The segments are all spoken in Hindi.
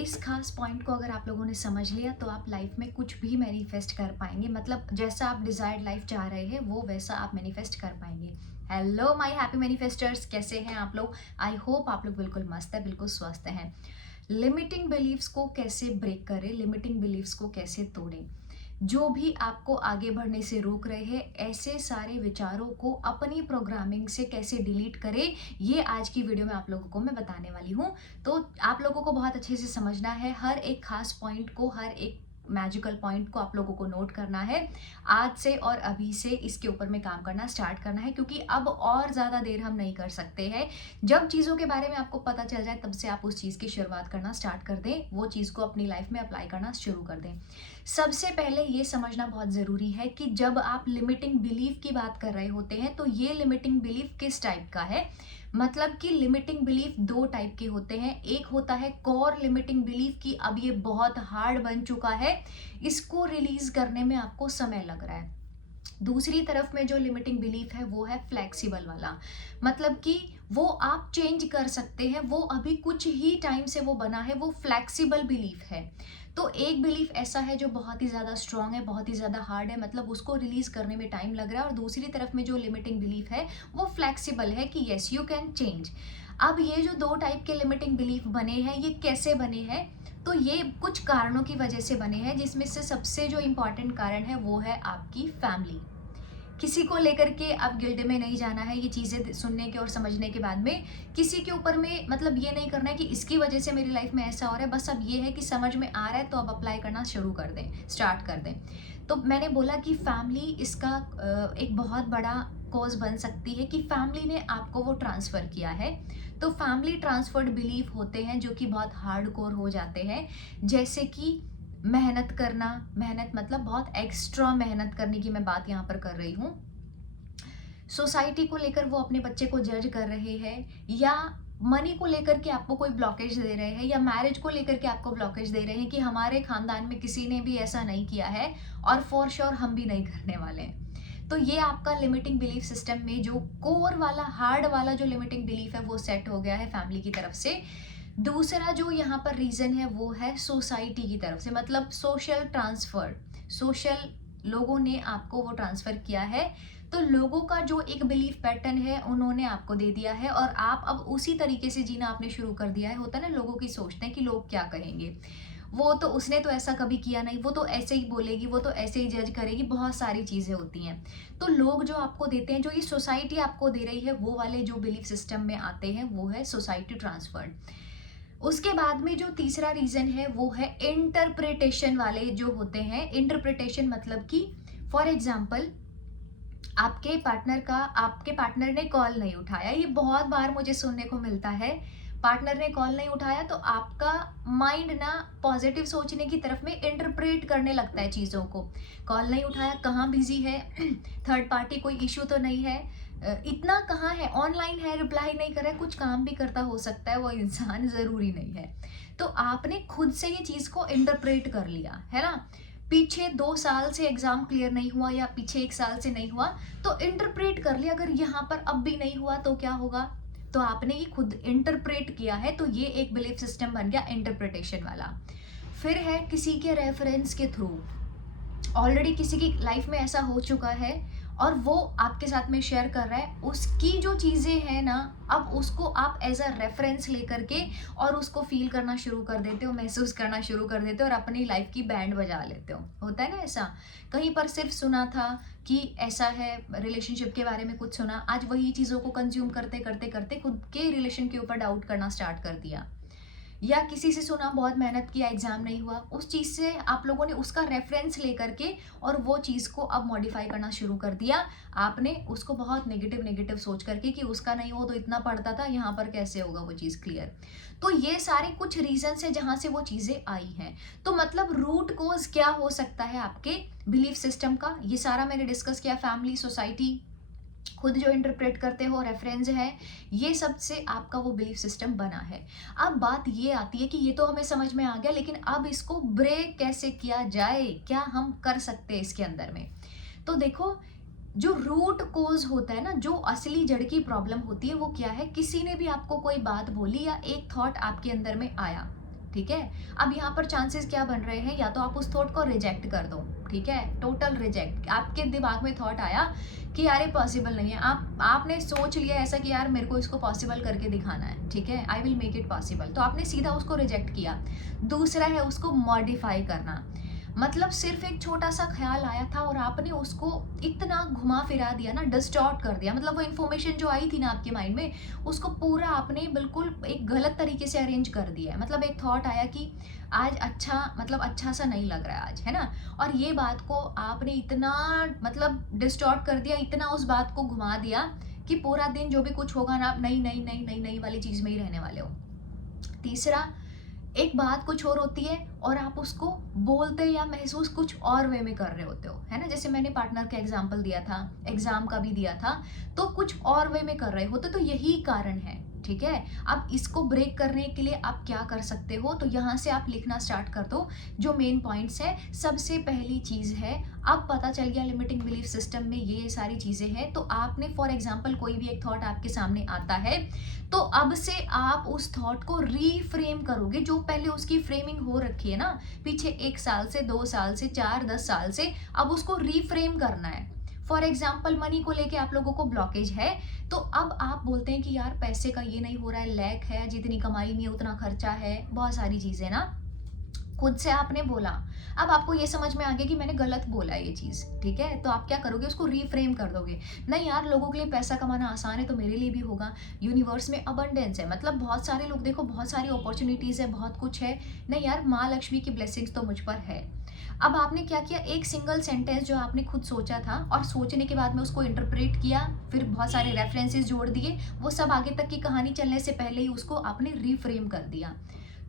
इस खास पॉइंट को अगर आप लोगों ने समझ लिया तो आप लाइफ में कुछ भी मैनिफेस्ट कर पाएंगे। मतलब जैसा आप डिजायर्ड लाइफ चाह रहे हैं वो वैसा आप मैनिफेस्ट कर पाएंगे। हेलो माय हैप्पी मैनिफेस्टर्स, कैसे हैं आप लोग? आई होप आप लोग बिल्कुल मस्त है, बिल्कुल स्वस्थ हैं। लिमिटिंग बिलीव्स को कैसे ब्रेक करें, लिमिटिंग बिलीव्स को कैसे तोड़ें, जो भी आपको आगे बढ़ने से रोक रहे हैं ऐसे सारे विचारों को अपनी प्रोग्रामिंग से कैसे डिलीट करें, ये आज की वीडियो में आप लोगों को मैं बताने वाली हूँ। तो आप लोगों को बहुत अच्छे से समझना है, हर एक खास पॉइंट को, हर एक मैजिकल पॉइंट को आप लोगों को नोट करना है। आज से और अभी से इसके ऊपर में काम करना स्टार्ट करना है, क्योंकि अब और ज़्यादा देर हम नहीं कर सकते हैं। जब चीज़ों के बारे में आपको पता चल जाए तब से आप उस चीज़ की शुरुआत करना स्टार्ट कर दें, वो चीज़ को अपनी लाइफ में अप्लाई करना शुरू कर दें। सबसे पहले ये समझना बहुत ज़रूरी है कि जब आप लिमिटिंग बिलीफ की बात कर रहे होते हैं तो ये लिमिटिंग बिलीफ किस टाइप का है। मतलब कि लिमिटिंग बिलीफ दो टाइप के होते हैं। एक होता है कोर लिमिटिंग बिलीफ की अब ये बहुत हार्ड बन चुका है, इसको रिलीज करने में आपको समय लग रहा है। दूसरी तरफ में जो लिमिटिंग बिलीफ है वो है फ्लेक्सिबल वाला। मतलब कि वो आप चेंज कर सकते हैं, वो अभी कुछ ही टाइम से वो बना है, वो फ्लेक्सिबल बिलीफ है। तो एक बिलीफ ऐसा है जो बहुत ही ज़्यादा स्ट्रांग है, बहुत ही ज़्यादा हार्ड है, मतलब उसको रिलीज करने में टाइम लग रहा है। और दूसरी तरफ में जो लिमिटिंग बिलीफ है वो फ्लेक्सिबल है कि यस यू कैन चेंज। अब ये जो दो टाइप के लिमिटिंग बिलीफ बने हैं ये कैसे बने हैं? तो ये कुछ कारणों की वजह से बने हैं, जिसमें से सबसे जो इम्पॉर्टेंट कारण है वो है आपकी फैमिली। किसी को लेकर के अब गिल्ट में नहीं जाना है, ये चीज़ें सुनने के और समझने के बाद में किसी के ऊपर में मतलब ये नहीं करना है कि इसकी वजह से मेरी लाइफ में ऐसा हो रहा है। बस अब ये है कि समझ में आ रहा है तो अब अप्लाई करना शुरू कर दें, स्टार्ट कर दें। तो मैंने बोला कि फैमिली इसका एक बहुत बड़ा कॉज बन सकती है कि फैमिली ने आपको वो ट्रांसफ़र किया है। तो फैमिली ट्रांसफर्ड बिलीफ होते हैं जो कि बहुत हार्ड कोर हो जाते हैं। जैसे कि मेहनत करना, मेहनत मतलब बहुत एक्स्ट्रा मेहनत करने की मैं बात यहाँ पर कर रही हूँ। सोसाइटी को लेकर वो अपने बच्चे को जज कर रहे हैं, या मनी को लेकर के आपको कोई ब्लॉकेज दे रहे हैं, या मैरिज को लेकर के आपको ब्लॉकेज दे रहे हैं कि हमारे खानदान में किसी ने भी ऐसा नहीं किया है और फॉर श्योर हम भी नहीं करने वाले हैं। तो ये आपका लिमिटिंग बिलीफ सिस्टम में जो कोर वाला, हार्ड वाला जो लिमिटिंग बिलीफ है वो सेट हो गया है फैमिली की तरफ से। दूसरा जो यहाँ पर रीजन है वो है सोसाइटी की तरफ से, मतलब सोशल ट्रांसफर। सोशल लोगों ने आपको वो ट्रांसफर किया है। तो लोगों का जो एक बिलीफ पैटर्न है उन्होंने आपको दे दिया है और आप अब उसी तरीके से जीना आपने शुरू कर दिया है। होता है ना, लोगों की सोचते हैं कि लोग क्या कहेंगे, वो तो उसने तो ऐसा कभी किया नहीं, वो तो ऐसे ही बोलेगी, वो तो ऐसे ही जज करेगी, बहुत सारी चीज़ें होती हैं। तो लोग जो आपको देते हैं, जो ये सोसाइटी आपको दे रही है, वो वाले जो बिलीफ सिस्टम में आते हैं वो है सोसाइटी ट्रांसफर्ड। उसके बाद में जो तीसरा रीजन है वो है इंटरप्रिटेशन वाले जो होते हैं। इंटरप्रिटेशन मतलब कि फॉर एग्जाम्पल आपके पार्टनर ने कॉल नहीं उठाया, ये बहुत बार मुझे सुनने को मिलता है। पार्टनर ने कॉल नहीं उठाया तो आपका माइंड ना पॉजिटिव सोचने की तरफ में इंटरप्रेट करने लगता है चीज़ों को। कॉल नहीं उठाया, कहाँ बिजी है, थर्ड पार्टी कोई इशू तो नहीं है, इतना कहाँ है, ऑनलाइन है, रिप्लाई नहीं कर रहा है, कुछ काम भी करता हो सकता है वो इंसान, ज़रूरी नहीं है। तो आपने खुद से ये चीज़ को इंटरप्रेट कर लिया है ना। पीछे 2 साल से एग्जाम क्लियर नहीं हुआ या पीछे 1 साल से नहीं हुआ, तो इंटरप्रेट कर लिया अगर यहाँ पर अब भी नहीं हुआ तो क्या होगा। तो आपने ये खुद इंटरप्रेट किया है, तो ये एक बिलीफ सिस्टम बन गया इंटरप्रिटेशन वाला। फिर है किसी के रेफरेंस के थ्रू। ऑलरेडी किसी की लाइफ में ऐसा हो चुका है और वो आपके साथ में शेयर कर रहा है, उसकी जो चीज़ें हैं ना, अब उसको आप एज अ रेफरेंस लेकर के और उसको फील करना शुरू कर देते हो, महसूस करना शुरू कर देते हो और अपनी लाइफ की बैंड बजा लेते हो। होता है ना ऐसा, कहीं पर सिर्फ सुना था कि ऐसा है, रिलेशनशिप के बारे में कुछ सुना, आज वही चीज़ों को कंज्यूम करते करते करते खुद के रिलेशन के ऊपर डाउट करना स्टार्ट कर दिया। या किसी से सुना, बहुत मेहनत किया, एग्जाम नहीं हुआ, उस चीज़ से आप लोगों ने उसका रेफरेंस लेकर के और वो चीज़ को अब मॉडिफाई करना शुरू कर दिया। आपने उसको बहुत नेगेटिव नेगेटिव सोच करके कि उसका नहीं हो तो इतना पढ़ता था, यहाँ पर कैसे होगा वो चीज़ क्लियर। तो ये सारे कुछ रीजन है जहाँ से वो चीज़ें आई हैं। तो मतलब रूट कोज क्या हो सकता है आपके बिलीफ सिस्टम का, ये सारा मैंने डिस्कस किया। फैमिली, सोसाइटी, खुद जो इंटरप्रेट करते हो, रेफरेंस है, ये सब से आपका वो बिलीफ सिस्टम बना है। अब बात ये आती है कि ये तो हमें समझ में आ गया, लेकिन अब इसको ब्रेक कैसे किया जाए, क्या हम कर सकते हैं इसके अंदर में। तो देखो, जो रूट कोज होता है ना, जो असली जड़ की प्रॉब्लम होती है वो क्या है। किसी ने भी आपको कोई बात बोली या एक थॉट आपके अंदर में आया, ठीक है। अब यहाँ पर चांसेस क्या बन रहे हैं, या तो आप उस थॉट को रिजेक्ट कर दो, ठीक है, टोटल रिजेक्ट। आपके दिमाग में थॉट आया कि यार ये पॉसिबल नहीं है, आपने सोच लिया ऐसा कि यार मेरे को इसको पॉसिबल करके दिखाना है, ठीक है, I will make it possible, तो आपने सीधा उसको रिजेक्ट किया। दूसरा है उसको मॉडिफाई करना, मतलब सिर्फ एक छोटा सा ख्याल आया था और आपने उसको इतना घुमा फिरा दिया ना, डिस्टॉर्ट कर दिया, मतलब वो इन्फॉर्मेशन जो आई थी ना आपके माइंड में, उसको पूरा आपने बिल्कुल एक गलत तरीके से अरेंज कर दिया है। मतलब एक थॉट आया कि आज अच्छा, मतलब अच्छा सा नहीं लग रहा है आज, है ना, और ये बात को आपने इतना मतलब डिस्टॉर्ट कर दिया, इतना उस बात को घुमा दिया कि पूरा दिन जो भी कुछ होगा ना, आप नई नई नई नई नई वाली चीज में ही रहने वाले हो। तीसरा, एक बात कुछ और होती है और आप उसको बोलते या महसूस कुछ और वे में कर रहे होते हो, है ना, जैसे मैंने पार्टनर का एग्जांपल दिया था, एग्जाम का भी दिया था, तो कुछ और वे में कर रहे होते, तो यही कारण है, ठीक है। अब इसको ब्रेक करने के लिए आप क्या कर सकते हो, तो यहाँ से आप लिखना स्टार्ट कर दो जो मेन पॉइंट्स है। सबसे पहली चीज है, अब पता चल गया लिमिटिंग बिलीफ सिस्टम में ये सारी चीजें हैं, तो आपने फॉर एग्जांपल कोई भी एक थॉट आपके सामने आता है, तो अब से आप उस थॉट को रीफ्रेम करोगे, जो पहले उसकी फ्रेमिंग हो रखी है ना, पीछे 1 साल से, 2 साल से, 4-10 साल से, अब उसको रीफ्रेम करना है। फॉर एग्जाम्पल मनी को लेके आप लोगों को ब्लॉकेज है, तो अब आप बोलते हैं कि यार पैसे का ये नहीं हो रहा है, लैक है, जितनी कमाई नहीं है उतना खर्चा है, बहुत सारी चीजें ना, खुद से आपने बोला। अब आपको ये समझ में आ गया कि मैंने गलत बोला ये चीज, ठीक है, तो आप क्या करोगे, उसको रीफ्रेम कर दोगे। नहीं यार, लोगों के लिए पैसा कमाना आसान है तो मेरे लिए भी होगा, यूनिवर्स में अबंडेंस है, मतलब बहुत सारे लोग, देखो बहुत सारी अपॉर्चुनिटीज है, बहुत कुछ है, नहीं यार माँ लक्ष्मी की ब्लेसिंग्स तो मुझ पर है। अब आपने क्या किया, एक सिंगल सेंटेंस जो आपने खुद सोचा था और सोचने के बाद में उसको इंटरप्रेट किया, फिर बहुत सारे रेफरेंसेस जोड़ दिए, वो सब आगे तक की कहानी चलने से पहले ही उसको आपने रीफ्रेम कर दिया।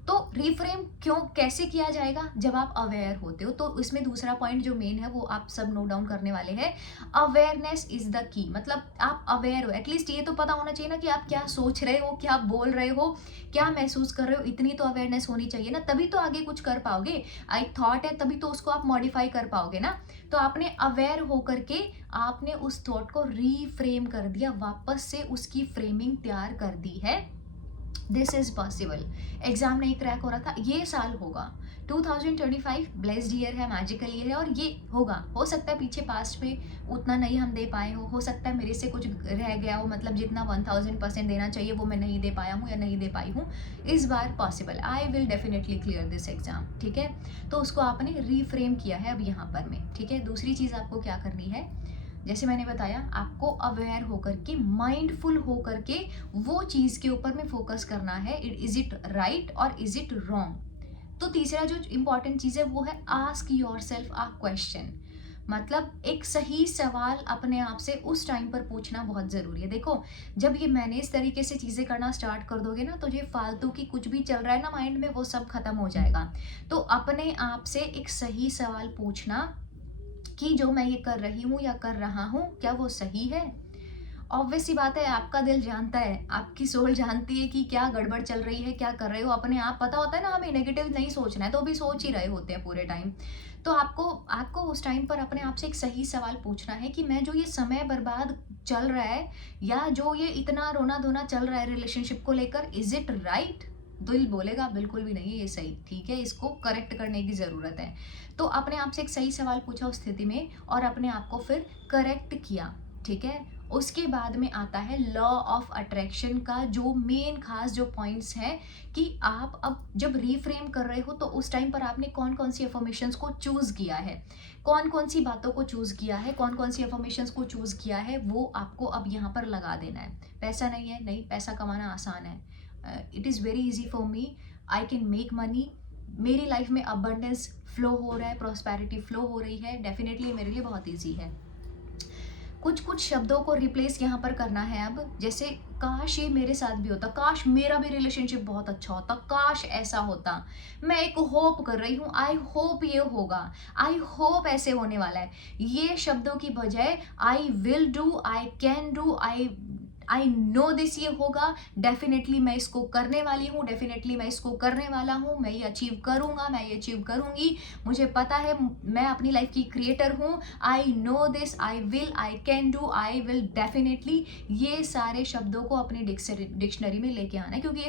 तो रिफ्रेम क्यों, कैसे किया जाएगा, जब आप अवेयर होते हो, तो इसमें दूसरा पॉइंट जो मेन है वो आप सब नोट डाउन करने वाले हैं। अवेयरनेस इज द की, मतलब आप अवेयर हो, एटलीस्ट ये तो पता होना चाहिए ना कि आप क्या सोच रहे हो, क्या बोल रहे हो, क्या महसूस कर रहे हो, इतनी तो अवेयरनेस होनी चाहिए ना, तभी तो आगे कुछ कर पाओगे। एक थॉट है तभी तो उसको आप मॉडिफाई कर पाओगे ना। तो आपने अवेयर होकर के आपने उस थॉट को रीफ्रेम कर दिया, वापस से उसकी फ्रेमिंग तैयार कर दी है। This is possible. एग्जाम नहीं क्रैक हो रहा था, ये साल होगा, 2025 ब्लेस्ड ईयर है, मैजिकल ईयर है, और ये होगा। हो सकता है पीछे पास्ट में उतना नहीं हम दे पाए हो सकता है मेरे से कुछ रह गया हो, मतलब जितना 1000% देना चाहिए वो मैं नहीं दे पाया हूँ या नहीं दे पाई हूँ। इस बार possible, I will definitely clear this exam, ठीक है। तो उसको आपने रीफ्रेम किया है अब यहाँ पर में, ठीक है। दूसरी चीज़ आपको क्या करनी है, जैसे मैंने बताया, आपको अवेयर होकर के, माइंडफुल होकर के वो चीज के ऊपर में फोकस करना है, इज इट राइट और इज इट रॉन्ग। तो तीसरा जो इंपॉर्टेंट चीज है वो है ask your self a question, मतलब एक सही सवाल अपने आप से उस टाइम पर पूछना बहुत जरूरी है। देखो, जब ये मैंने इस तरीके से चीजें करना स्टार्ट कर दोगे ना, तो ये फालतू की कुछ भी चल रहा है ना माइंड में, वो सब खत्म हो जाएगा। तो अपने आप से एक सही सवाल पूछना कि जो मैं ये कर रही हूँ या कर रहा हूँ, क्या वो सही है। ऑब्वियस सी बात है, आपका दिल जानता है, आपकी सोल जानती है कि क्या गड़बड़ चल रही है, क्या कर रहे हो। अपने आप पता होता है ना, हमें नेगेटिव नहीं सोचना है, तो भी सोच ही रहे होते हैं पूरे टाइम। तो आपको आपको उस टाइम पर अपने आप से एक सही सवाल पूछना है कि मैं जो ये समय बर्बाद चल रहा है, या जो ये इतना रोना धोना चल रहा है रिलेशनशिप को लेकर, इज इट राइट। दिल बोलेगा बिल्कुल भी नहीं, ये सही, ठीक है, इसको करेक्ट करने की ज़रूरत है। तो अपने आप से एक सही सवाल पूछा उस स्थिति में, और अपने आप को फिर करेक्ट किया, ठीक है। उसके बाद में आता है लॉ ऑफ अट्रैक्शन का जो मेन खास जो पॉइंट्स है, कि आप अब जब रीफ्रेम कर रहे हो तो उस टाइम पर आपने कौन कौन सी अफर्मेशंस को चूज किया है, कौन कौन सी बातों को चूज किया है, कौन कौन सी अफर्मेशंस को चूज किया है, वो आपको अब यहाँ पर लगा देना है। पैसा नहीं है, नहीं, पैसा कमाना आसान है, it is very easy for me, I can make money, मेरी लाइफ में अबंडेंस फ्लो हो रहा है, प्रॉस्पेरिटी फ्लो हो रही है, डेफिनेटली मेरे लिए बहुत ईजी है। कुछ कुछ शब्दों को रिप्लेस यहाँ पर करना है अब, जैसे काश ये मेरे साथ भी होता, काश मेरा भी रिलेशनशिप बहुत अच्छा होता, काश ऐसा होता, मैं एक होप कर रही हूँ, आई होप ये होगा, आई होप ऐसे होने वाला है। ये शब्दों की बजाय I will do, I can do, I know this, ये होगा, डेफिनेटली मैं इसको करने वाली हूँ, डेफिनेटली मैं इसको करने वाला हूँ, मैं ये अचीव करूँगा, मैं ये अचीव करूँगी, मुझे पता है मैं अपनी लाइफ की क्रिएटर हूँ, I know this, I will, I can do, I will definitely. ये सारे शब्दों को अपनी डिक्शनरी में लेके आना है, क्योंकि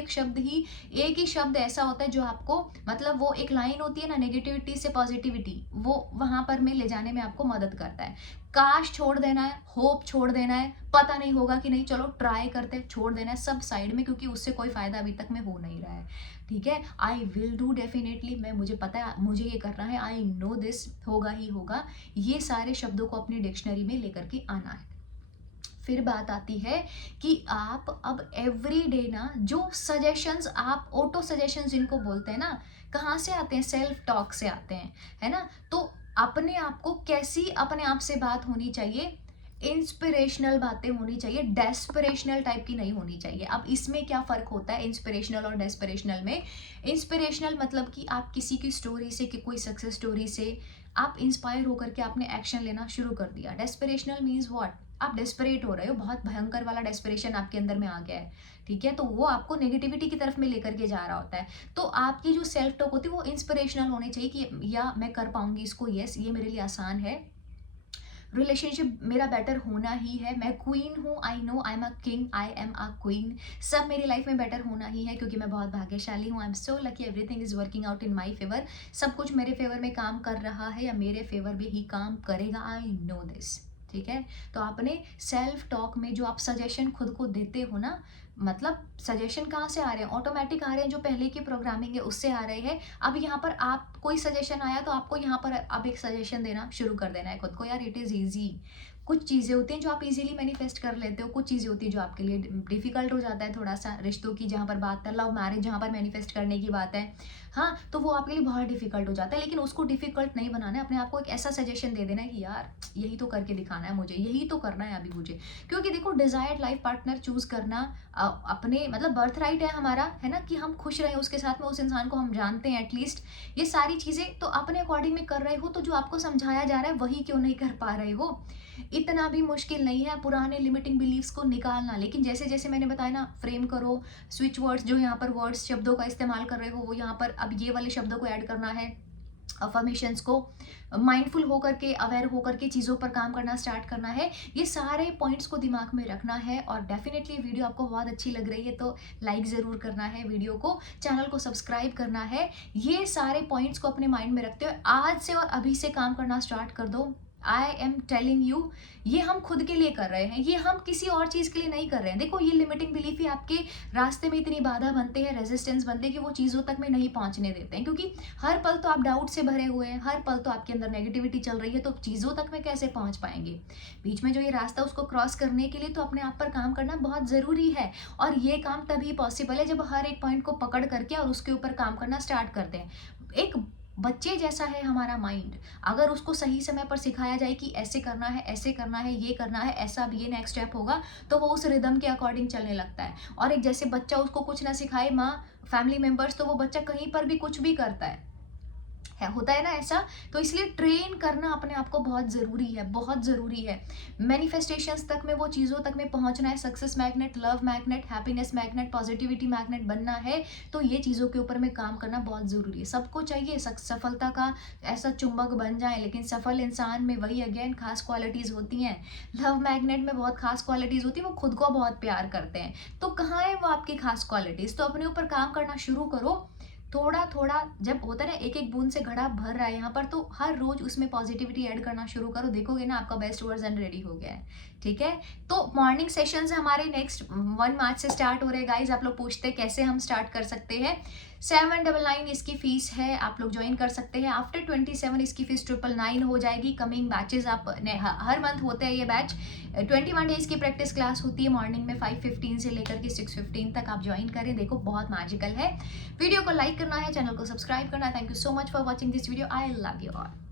एक ही शब्द ऐसा होता है जो आपको, मतलब वो एक लाइन होती है ना, नेगेटिविटी से पॉजिटिविटी, वो वहां पर में ले जाने में आपको मदद करता है। काश छोड़ देना है, होप छोड़ देना है, पता नहीं होगा कि नहीं, चलो ट्राई करते हैं, छोड़ देना है सब साइड में, क्योंकि उससे कोई फायदा अभी तक में हो नहीं रहा है। ठीक है, आई विल डू, डेफिनेटली मैं, मुझे पता है मुझे ये करना है, आई नो दिस, होगा ही होगा। ये सारे शब्दों को अपनी डिक्शनरी में लेकर के आना है। फिर बात आती है कि आप अब एवरी डे ना, जो सजेशंस आप, ऑटो सजेशंस जिनको बोलते हैं ना, कहाँ से आते हैं? सेल्फ टॉक से आते हैं, है ना। तो अपने आप को कैसी, अपने आप से बात होनी चाहिए, इंस्पिरेशनल बातें होनी चाहिए, डेस्पिरेशनल टाइप की नहीं होनी चाहिए। अब इसमें क्या फ़र्क होता है इंस्पिरेशनल और डेस्पिरेशनल में? इंस्पिरेशनल मतलब कि आप किसी की स्टोरी से, कि कोई सक्सेस स्टोरी से आप इंस्पायर होकर के आपने एक्शन लेना शुरू कर दिया। डेस्पिरेशनल मीन्स व्हाट? आप डेस्परेट हो रहे हो, बहुत भयंकर वाला डेस्परेशन आपके अंदर में आ गया है, ठीक है, तो वो आपको नेगेटिविटी की तरफ में लेकर के जा रहा होता है। तो आपकी जो सेल्फ टॉक होती है वो इंस्पिरेशनल होनी चाहिए कि या मैं कर पाऊंगी इसको, यस ये मेरे लिए आसान है, रिलेशनशिप मेरा बेटर होना ही है, मैं क्वीन हूँ, I know I am a king, I am a queen, सब मेरी लाइफ में बेटर होना ही है, क्योंकि मैं बहुत भाग्यशाली हूँ, I am so lucky, everything is working out in my favour, सब कुछ मेरे फेवर में काम कर रहा है या मेरे फेवर में ही काम करेगा, आई नो दिस। ठीक है, तो आपने सेल्फ टॉक में जो आप सजेशन खुद को देते हो ना, मतलब सजेशन कहाँ से आ रहे हैं? ऑटोमेटिक आ रहे हैं, जो पहले की प्रोग्रामिंग है उससे आ रहे हैं। अब यहाँ पर आप, कोई सजेशन आया तो आपको यहाँ पर अब एक सजेशन देना शुरू कर देना है खुद को, यार इट इज़ ईजी। कुछ चीज़ें होती हैं जो आप इजीली मैनिफेस्ट कर लेते हो, कुछ चीज़ें होती हैं जो आपके लिए डिफिकल्ट हो जाता है थोड़ा सा, रिश्तों की जहाँ पर बात है, लव मैरिज जहाँ पर मैनिफेस्ट करने की बात है, हाँ, तो वो आपके लिए बहुत डिफिकल्ट हो जाता है। लेकिन उसको डिफिकल्ट नहीं बनाना है, अपने आप को एक ऐसा सजेशन दे देना है कि यार यही तो करके दिखाना है मुझे, यही तो करना है अभी मुझे। क्योंकि देखो, डिजायर्ड लाइफ पार्टनर चूज करना अपने, मतलब बर्थ राइट है हमारा, है ना, कि हम खुश रहें उसके साथ में, उस इंसान को हम जानते हैं एटलीस्ट, ये सारी चीज़ें तो अपने अकॉर्डिंग में कर रहे हो, तो जो आपको समझाया जा रहा है वही क्यों नहीं कर पा रहे हो? इतना भी मुश्किल नहीं है पुराने लिमिटिंग बिलीव्स को निकालना। लेकिन जैसे जैसे मैंने बताया ना, फ्रेम करो, स्विच वर्ड्स, जो यहाँ पर वर्ड्स शब्दों का इस्तेमाल कर रहे हो वो यहाँ पर अब ये वाले शब्दों को ऐड करना है, अफर्मेशंस को, माइंडफुल होकर के, अवेयर होकर के चीज़ों पर काम करना स्टार्ट करना है। ये सारे पॉइंट्स को दिमाग में रखना है। और डेफिनेटली वीडियो आपको बहुत अच्छी लग रही है तो लाइक ज़रूर करना है वीडियो को, चैनल को सब्सक्राइब करना है। ये सारे पॉइंट्स को अपने माइंड में रखते हुए आज से और अभी से काम करना स्टार्ट कर दो। आई एम टेलिंग यू, ये हम खुद के लिए कर रहे हैं, ये हम किसी और चीज़ के लिए नहीं कर रहे हैं। देखो, ये लिमिटिंग बिलीफ ही आपके रास्ते में इतनी बाधा बनते हैं, रेजिस्टेंस बनते हैं कि वो चीज़ों तक में नहीं पहुंचने देते हैं। क्योंकि हर पल तो आप डाउट से भरे हुए हैं, हर पल तो आपके अंदर नेगेटिविटी चल रही है, तो चीज़ों तक में कैसे पहुंच पाएंगे? बीच में जो ये रास्ता, उसको क्रॉस करने के लिए तो अपने आप पर काम करना बहुत ज़रूरी है। और ये काम तभी पॉसिबल है जब हर एक पॉइंट को पकड़ करके और उसके ऊपर काम करना स्टार्ट करते हैं। एक बच्चे जैसा है हमारा माइंड, अगर उसको सही समय पर सिखाया जाए कि ऐसे करना है, ऐसे करना है, ये करना है, ऐसा अब ये नेक्स्ट स्टेप होगा, तो वो उस रिदम के अकॉर्डिंग चलने लगता है। और एक जैसे बच्चा, उसको कुछ ना सिखाए माँ, फैमिली मेम्बर्स, तो वो बच्चा कहीं पर भी कुछ भी करता है, होता है ना ऐसा। तो इसलिए ट्रेन करना अपने आप को बहुत ज़रूरी है, बहुत ज़रूरी है। मैनिफेस्टेशंस तक में, वो चीज़ों तक में पहुंचना है, success magnet, love magnet, happiness magnet, positivity magnet बनना है, तो ये चीज़ों के ऊपर में काम करना बहुत ज़रूरी है। सबको चाहिए सफलता का ऐसा चुंबक बन जाए, लेकिन सफल इंसान में वही अगेन खास क्वालिटीज़ होती हैं। लव मैग्नेट में बहुत खास क्वालिटीज़ होती है, वो खुद को बहुत प्यार करते हैं। तो कहाँ है वो आपकी खास क्वालिटीज़? तो अपने ऊपर काम करना शुरू करो, थोड़ा थोड़ा, जब होता है ना एक एक बूंद से घड़ा भर रहा है यहाँ पर, तो हर रोज उसमें पॉजिटिविटी ऐड करना शुरू करो, देखोगे ना आपका बेस्ट वर्जन रेडी हो गया है। ठीक है, तो मॉर्निंग सेशंस हमारे नेक्स्ट 1 मार्च से स्टार्ट हो रहे हैं गाइज। आप लोग पूछते हैं कैसे हम स्टार्ट कर सकते हैं। 799 इसकी फीस है, आप लोग ज्वाइन कर सकते हैं। आफ्टर 27 इसकी फीस 999 हो जाएगी। कमिंग बैचेस आप हर मंथ होते हैं ये बैच। 21 डेज की प्रैक्टिस क्लास होती है मॉर्निंग में 5:15 से लेकर के 6:15 तक। आप ज्वाइन करें, देखो बहुत मैजिकल है। वीडियो को लाइक करना है, चैनल को सब्सक्राइब करना है। Thank you so much for watching this video. I love you all.